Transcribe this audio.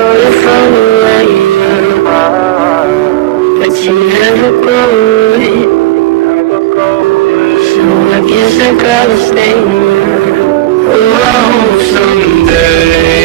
saw you from the way you are, but you never go away. So I guess I gotta stay around someday.